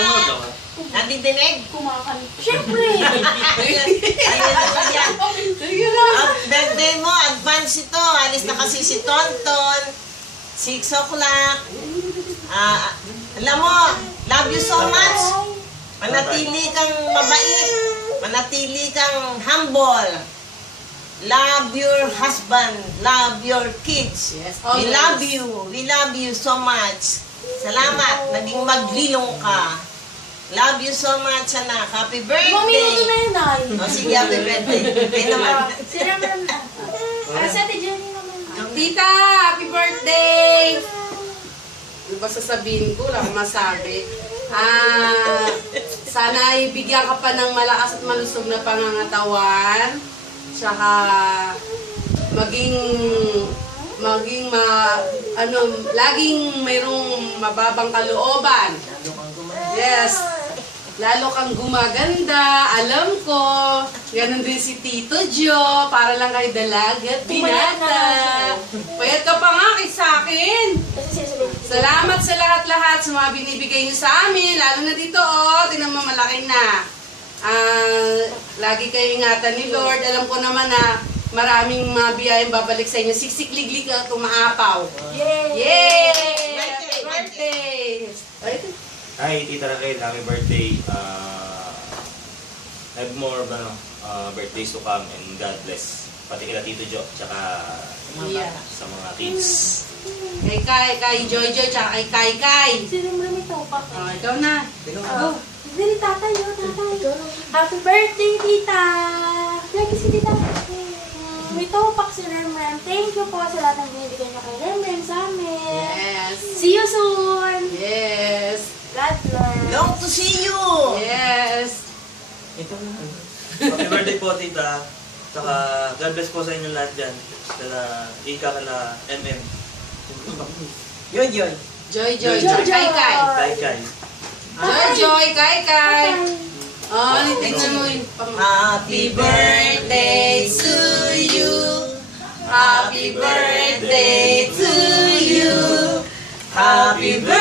Sumunod ka ba? Nadidinig? Kumakanta. Siyempre! Hallelujah. At birthday mo, advance ito. Alis na kasi si Tonton. 6 o'clock. Alam mo, love you so much. Manatili kang mabait. Manatili kang humble. Love your husband. Love your kids. Yes, We love you. We love you so much. Salamat. Naging maglilong ka. Love you so much, anak. Happy 2 minuto birthday. na yun, ay. O sige, happy birthday. Kaya naman. Si Ramram na. Si Ate Jenny naman. Tita, happy birthday! Ano ba sasabihin ko? Wala akong masabi. Sana ibigyan ka pa ng malakas at malusog na pangangatawan. Tsaka laging mayroong mababang kalooban. Yes. Lalo kang gumaganda, alam ko. Ganon din si Tito Jo, para lang kay dalaga at binata. Payat ka pa nga kay sa akin. Salamat sa lahat-lahat sa mga binibigay niyo sa amin, lalo na dito, tingnan mo malaki na. Lagi kayo ingatan ni Lord. Alam ko naman na maraming mga biyayang babalik sa inyo. Siksikliglig at umaapaw. Yay! Yay! Happy birthday! Hi, Tita Raquel. Happy birthday. Have more birthdays to come and God bless. Pati kila Tito Jo, tsaka Yeah. sa mga kids. Kay Joy, tsaka kay Kai. Si Ramram ito pa. Ikaw na. Oh, hindi tatay, oh, tatay. Happy birthday, tita! Lagi si tita. May topak si Ramram. Thank you po sa lahat ng binibigay niyo kay Ramram sa amin. Yes. See you soon! Yes. God bless. Long to see you. Yes. Happy birthday po, Tita. Tsaka God bless po sa inyo lahat dyan. Kala Ika, kala MM. Yun. Joy, Joy, tsaka Joy. Kai. Kai. Joy, Kai. Tingnan mo yun. Happy birthday to you. Happy birthday to you. Happy birthday.